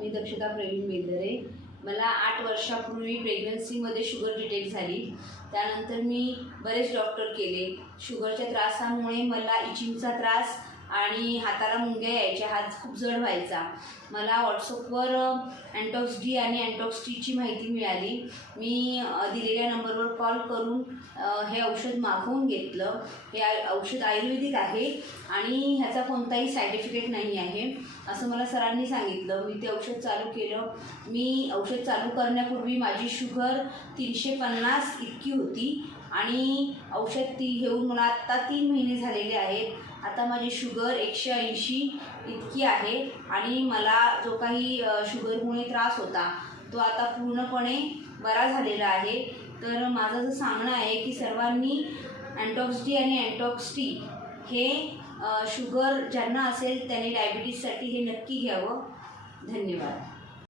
मी दक्षता प्रवीण बेदरे. मला 8 वर्षापूर्वी प्रेग्नन्सीमध्ये शुगर डिटेक्ट झाली. त्यानंतर मी बरेच डॉक्टर केले. शुगरच्या त्रासामुळे मला इचिंगचा त्रास आणि हाताला मुंग्या यायच्या, हात खूप जड व्हायचा. मला व्हॉट्सअपवर अँटॉक्स डी आणि अँटॉक्स टीची माहिती मिळाली. मी दिलेल्या नंबरवर कॉल करून हे औषध मागवून घेतलं. हे औषध आयुर्वेदिक आहे आणि ह्याचा कोणताही साईड इफेक्ट नाही आहे असं मला सरांनी सांगितलं. मी ते औषध चालू केलं. मी औषध चालू करण्यापूर्वी माझी शुगर 350 इतकी होती आणि औषध घेऊन मला आत्ता 3 महिने झालेले आहेत. आता माझी शुगर 180 इतकी आहे आणि मला जो काही शुगरमुळे त्रास होता तो आता पूर्णपणे बरा झालेला आहे. तर माझं असं सांगणं आहे की सर्वांनी अँटॉक्स डी आणि अँटॉक्स टी हे शुगर ज्यांना असेल त्यांनी डायबिटीजसाठी हे नक्की घ्यावं. धन्यवाद.